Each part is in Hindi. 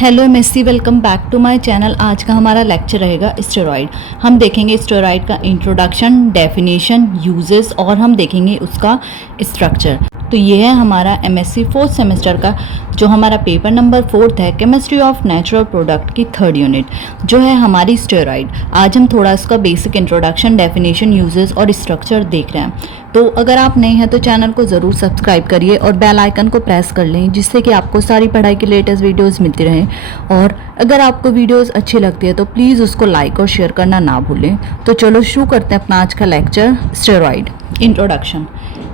Hello MSc, welcome back to my channel. आज का हमारा लेक्चर रहेगा स्टेरॉइड। हम देखेंगे स्टेरॉइड का इंट्रोडक्शन, डेफिनेशन, यूजेस और हम देखेंगे उसका स्ट्रक्चर। तो ये है हमारा एमएससी फोर्थ सेमेस्टर का जो हमारा पेपर नंबर 4 है, केमिस्ट्री ऑफ नेचुरल प्रोडक्ट की 3rd यूनिट जो है हमारी स्टेरॉइड। आज हम थोड़ा इसका बेसिक इंट्रोडक्शन, डेफिनेशन, यूजेस और स्ट्रक्चर देख रहे हैं। तो अगर आप नए हैं तो चैनल को ज़रूर सब्सक्राइब करिए और बेल आइकन को प्रेस कर लें, जिससे कि आपको सारी पढ़ाई की लेटेस्ट वीडियोस मिलती रहें। और अगर आपको वीडियोस अच्छी लगती है तो प्लीज़ उसको लाइक और शेयर करना ना भूलें। तो चलो शुरू करते हैं अपना आज का lecture. Steroid introduction.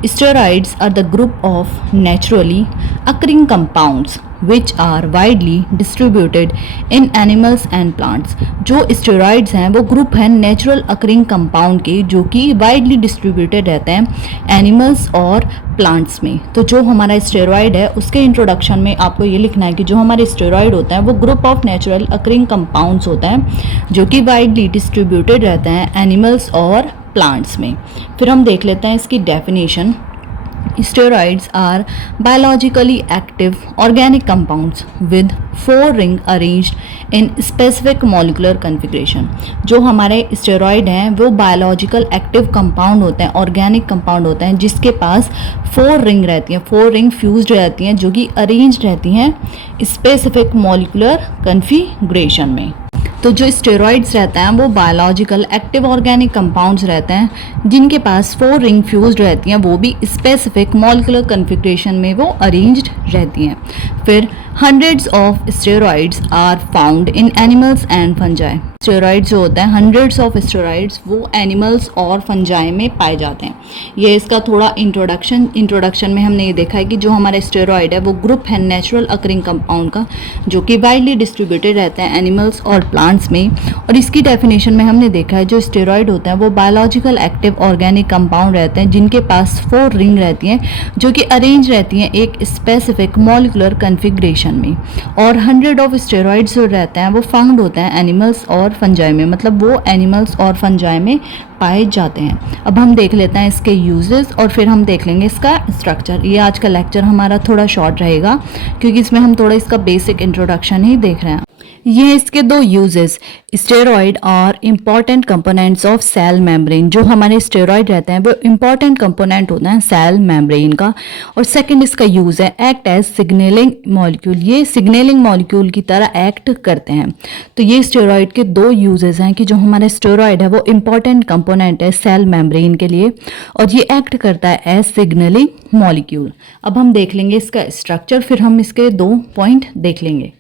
Steroids are the group of naturally occurring compounds which are widely distributed in animals and plants। जो स्टेरॉइड्स हैं वो ग्रुप है नेचुरल अकरिंग कंपाउंड के, जो कि वाइडली डिस्ट्रीब्यूटेड रहते हैं एनिमल्स और प्लांट्स में। तो जो हमारा स्टेरॉइड है उसके इंट्रोडक्शन में आपको ये लिखना है कि जो हमारे स्टेरॉइड होता है वो group of natural occurring compounds होता है जो कि वाइडली डिस्ट्रीब्यूटेड रहते हैं एनिमल्स और प्लांट्स में। फिर हम देख लेते हैं इसकी definition. Steroids are biologically active organic compounds with 4 ring arranged in specific molecular configuration। जो हमारे स्टेरॉइड हैं वो बायोलॉजिकल एक्टिव कंपाउंड होते हैं, ऑर्गेनिक कंपाउंड होते हैं जिसके पास 4 रिंग रहती हैं, 4 रिंग फ्यूज्ड रहती हैं जो कि अरेंज्ड रहती हैं स्पेसिफिक मॉलिकुलर कन्फिग्रेशन में। तो जो स्टेरॉइड्स रहते हैं वो बायोलॉजिकल एक्टिव ऑर्गेनिक कंपाउंड्स रहते हैं जिनके पास 4 रिंग फ्यूज्ड रहती हैं, वो भी स्पेसिफिक मॉलिकुलर कन्फिग्रेशन में वो अरेंज्ड रहती हैं। फिर hundreds of steroids are found in animals and fungi. Steroids जो होते हैं, हंड्रेड्स ऑफ स्टेरॉइड्स वो एनिमल्स और फंजाई में पाए जाते हैं। ये इसका थोड़ा इंट्रोडक्शन में हमने ये देखा है कि जो हमारे स्टेरॉइड है वो ग्रुप है नेचुरल अकरिंग कंपाउंड का जो कि वाइडली डिस्ट्रीब्यूटेड रहते हैं एनिमल्स और प्लांट्स में। और इसकी डेफिनेशन में हमने देखा है जो स्टेरॉइड होता है वो बायोलॉजिकल एक्टिव ऑर्गेनिक कंपाउंड रहते हैं जिनके पास 4 रिंग रहती हैं जो कि अरेंज रहती हैं एक स्पेसिफिक मॉलिकुलर कन्फिग्रेशन में। और 100 ऑफ स्टेरॉइड्स जो रहते हैं वो फाउंड होते हैं एनिमल्स और फंजाई में, मतलब वो एनिमल्स और फंजाई में पाए जाते हैं। अब हम देख लेते हैं इसके यूजेस और फिर हम देख लेंगे इसका स्ट्रक्चर। ये आज का लेक्चर हमारा थोड़ा शॉर्ट रहेगा क्योंकि इसमें हम थोड़ा इसका बेसिक इंट्रोडक्शन ही देख रहे हैं। ये इसके 2 यूजेस। स्टेरॉइड और important components of cell membrane. जो हमारे स्टेरॉइड रहते हैं वो इम्पॉर्टेंट कंपोनेंट होता है सेल मेम्ब्रेन का। और सेकंड इसका यूज है एक्ट एज सिग्नलिंग मॉलिक्यूल। ये सिग्नलिंग मॉलिक्यूल की तरह एक्ट करते हैं। तो ये स्टेरॉइड के 2 यूजेस हैं कि जो हमारा स्टेरॉइड है वो इम्पॉर्टेंट कंपोनेंट है सेल मेम्ब्रेन के लिए और ये एक्ट करता है एज सिग्नलिंग मॉलिक्यूल। अब हम देख लेंगे इसका स्ट्रक्चर, फिर हम इसके 2 पॉइंट देख लेंगे।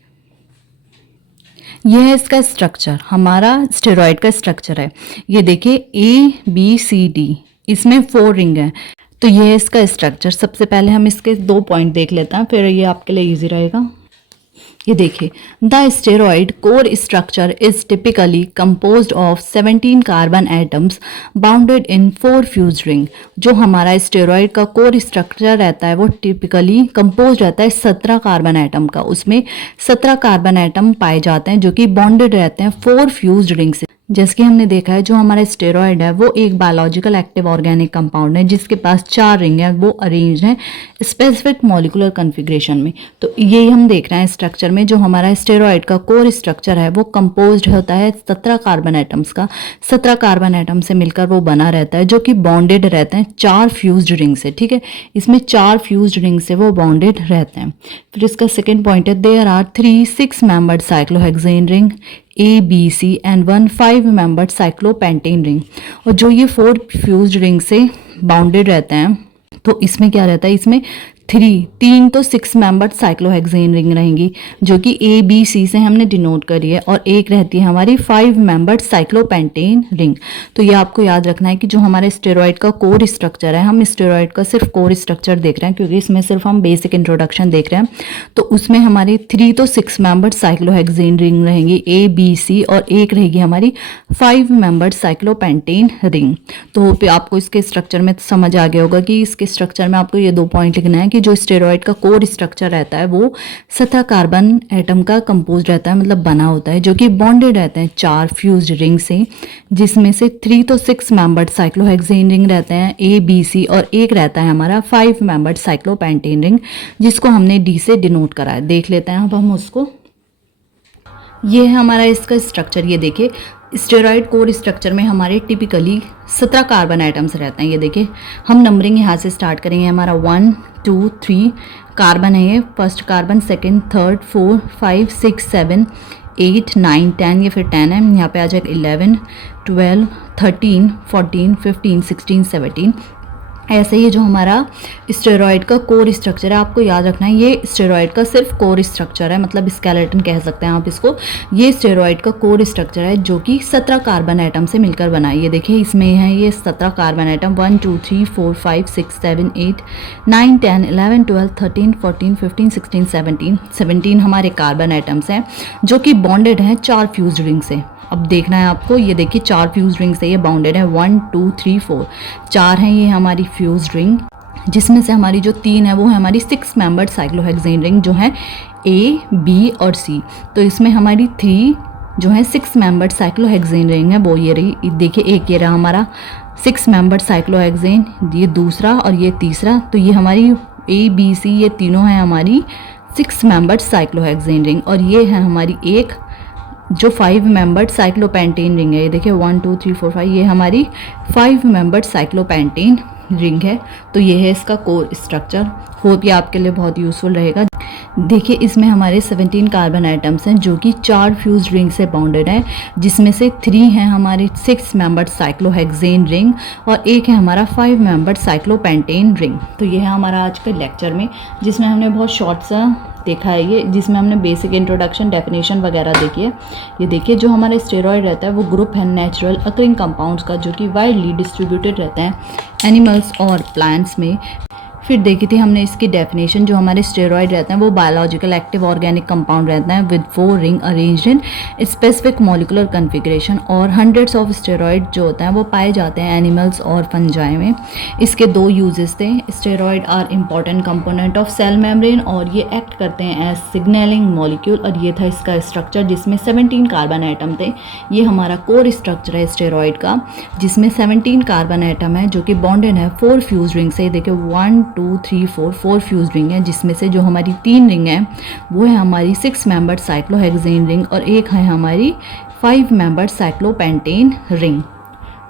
यह है इसका स्ट्रक्चर, हमारा स्टेरॉइड का स्ट्रक्चर है। ये देखिए ABCD, इसमें 4 रिंग है। तो ये है इसका स्ट्रक्चर। सबसे पहले हम इसके 2 पॉइंट देख लेते हैं, फिर ये आपके लिए इजी रहेगा। ये देखिए, the steroid core structure is typically composed of 17 carbon atoms bounded in 4 fuse ring. जो हमारा स्टेरॉइड का कोर स्ट्रक्चर रहता है वो टिपिकली कंपोज रहता है 17 कार्बन एटम का। उसमें 17 कार्बन एटम पाए जाते हैं जो कि बॉन्डेड रहते हैं 4 फ्यूज रिंग से। जैसे कि हमने देखा है जो हमारा स्टेरॉइड है वो एक बायोलॉजिकल एक्टिव ऑर्गेनिक कंपाउंड है जिसके पास 4 रिंग है, वो अरेंज है स्पेसिफिक मॉलिकुलर कन्फिग्रेशन में। तो यही हम देख रहे हैं स्ट्रक्चर में। जो हमारा स्टेरॉइड का कोर स्ट्रक्चर है वो कंपोज्ड होता है 17 कार्बन एटम्स का। 17 कार्बन एटम से मिलकर वो बना रहता है जो कि बॉन्डेड रहते हैं 4 फ्यूज्ड रिंग से। ठीक है, इसमें 4 फ्यूज्ड रिंग से वो बॉन्डेड रहते हैं। फिर इसका सेकेंड पॉइंट है there are 3 6 membered cyclohexane ring ABC and 1 5 membered cyclopentane ring. और जो ये 4 फ्यूज्ड रिंग से बाउंडेड रहते हैं तो इसमें क्या रहता है, इसमें 3 तो 6 मेंबर्ड साइक्लोहेक्सेन रिंग रहेंगी जो कि ABC से हमने डिनोट करी है, और एक रहती है हमारी 5 मेंबर्ड साइक्लोपेंटेन रिंग। तो ये आपको याद रखना है कि जो हमारे स्टेरॉइड का कोर स्ट्रक्चर है, हम स्टेरॉइड का सिर्फ कोर स्ट्रक्चर देख रहे हैं क्योंकि इसमें सिर्फ हम बेसिक इंट्रोडक्शन देख रहे हैं। तो उसमें हमारी 3 तो 6 मेंबर्ड साइक्लोहेक्सेन रिंग रहेंगी ABC, और एक रहेगी हमारी 5 मेंबर्ड साइक्लोपेंटेन रिंग। तो आपको इसके स्ट्रक्चर में समझ आ गया होगा कि इसके स्ट्रक्चर में आपको ये 2 पॉइंट लिखना है कि जो स्टेरॉइड का कोर स्ट्रक्चर रहता है वो 17 कार्बन एटम का कंपोज रहता है, मतलब बना होता है, जो कि बॉन्डेड रहते हैं 4 फ्यूज्ड रिंग से, जिसमें से 3 तो 6 मेंबर्ड साइक्लोहेक्सेन रिंग रहते हैं ABC, और एक रहता है हमारा 5 मेंबर्ड साइक्लोपेंटेन रिंग जिसको हमने D से डिनोट करा है। देख लेते हैं अब हम उसको। ये है हमारा इसका स्ट्रक्चर। ये देखिए स्टेरॉइड कोर स्ट्रक्चर में हमारे टिपिकली 17 कार्बन आइटम्स रहते हैं। ये देखिए हम नंबरिंग यहाँ से स्टार्ट करेंगे। हमारा 1 2 3 कार्बन है ये, फर्स्ट कार्बन, सेकंड, थर्ड, 4 5 6 7 8 9 10, ये फिर 10 है, यहाँ पे आ जाएगा 11 12 13 14 15 16 17। ऐसे ही जो हमारा स्टेरॉइड का कोर स्ट्रक्चर है, आपको याद रखना है ये स्टेरॉइड का सिर्फ कोर स्ट्रक्चर है, मतलब स्केलेटन कह सकते हैं आप इसको। ये स्टेरॉइड का कोर स्ट्रक्चर है जो कि 17 कार्बन आइटम से मिलकर बना है। ये देखिए इसमें है ये 17 कार्बन आइटम, 1 2 3 4 5 6 7 8 9 10 11 12 13 14 15 16 17। 17 हमारे कार्बन आइटम्स हैं जो कि बॉन्डेड हैं 4 फ्यूज रिंग से। अब देखना है आपको, ये देखिए 4 फ्यूज रिंग से ये बाउंडेड है, 1 2 3 4, 4 हैं ये हमारी फ्यूज रिंग, जिसमें से हमारी जो 3 है वो है हमारी 6 मेंबर्ड साइक्लोहेक्सेन रिंग जो है ए बी और सी। तो इसमें हमारी 3 जो है 6 मेंबर्ड साइक्लोहेक्सेन रिंग है वो ये रही। देखिए एक ये रहा हमारा 6 मेंबर्ड साइक्लोहेक्सेन, ये दूसरा और ये तीसरा। तो ये हमारी ए बी सी ये तीनों हैं हमारी 6 मेंबर्ड साइक्लोहेक्सेन रिंग। और ये है हमारी एक जो 5 मेंबर्ड साइक्लोपेंटेन रिंग है। ये देखिए 1 2 3 4 5, ये हमारी 5 मेंबर्ड साइक्लोपेंटेन रिंग है। तो ये है इसका कोर स्ट्रक्चर। होप ये आपके लिए बहुत यूज़फुल रहेगा। देखिए इसमें हमारे 17 कार्बन आइटम्स हैं जो कि 4 फ्यूज रिंग से बाउंडेड है, जिसमें से 3 हैं हमारे 6 मेंबर्ड साइक्लोहेक्सेन रिंग और एक है हमारा 5 मेंबर्ड साइक्लोपेंटेन रिंग। तो ये है हमारा आज के लेक्चर में, जिसमें हमने बहुत शॉर्ट सा देखा है ये, जिसमें हमने बेसिक इंट्रोडक्शन, डेफिनेशन वगैरह देखी है। ये देखिए जो हमारा स्टेरॉइड रहता है वो ग्रुप है नेचुरल अकरिंग कंपाउंड्स का, जो कि वाइडली डिस्ट्रीब्यूटेड रहते हैं एनिमल्स और प्लांट्स में। फिर देखी थी हमने इसकी डेफिनेशन, जो हमारे स्टेरॉइड रहते हैं वो बायोलॉजिकल एक्टिव ऑर्गेनिक कंपाउंड रहते हैं with 4 ring arranged in specific molecular configuration. और हंड्रेड्स ऑफ स्टेरॉइड जो होते हैं वो पाए जाते हैं एनिमल्स और फंजाई में। इसके 2 यूजेस थे। Steroid are important component of cell membrane और ये एक्ट करते हैं एज सिग्नलिंग मॉलिक्यूल। और ये था इसका स्ट्रक्चर जिसमें 17 कार्बन आइटम थे। ये हमारा कोर स्ट्रक्चर है स्टेरॉइड का, जिसमें 17 कार्बन आइटम है जो कि बॉन्डेड है 4 फ्यूज रिंग से। देखिए 1 2 3 4 फ्यूज रिंग है, जिसमें से जो हमारी 3 रिंग है वो है हमारी 6 मेंबर्ड साइक्लोहेक्सेन रिंग और एक है हमारी 5 मेंबर्ड साइक्लोपेंटेन रिंग।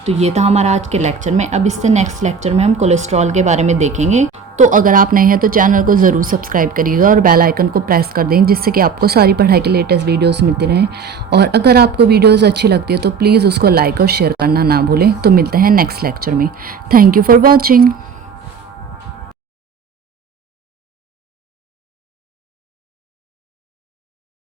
तो ये था हमारा आज के लेक्चर में। अब इससे नेक्स्ट लेक्चर में हम कोलेस्ट्रॉल के बारे में देखेंगे। तो अगर आप नए हैं तो चैनल को ज़रूर सब्सक्राइब करिएगा और बेल आइकन को प्रेस कर दें, जिससे कि आपको सारी पढ़ाई के लेटेस्ट वीडियोस मिलती रहें। और अगर आपको वीडियोस अच्छी लगती है तो प्लीज़ उसको लाइक और शेयर करना ना भूलें। तो मिलते हैं नेक्स्ट लेक्चर में। Thank you for watching.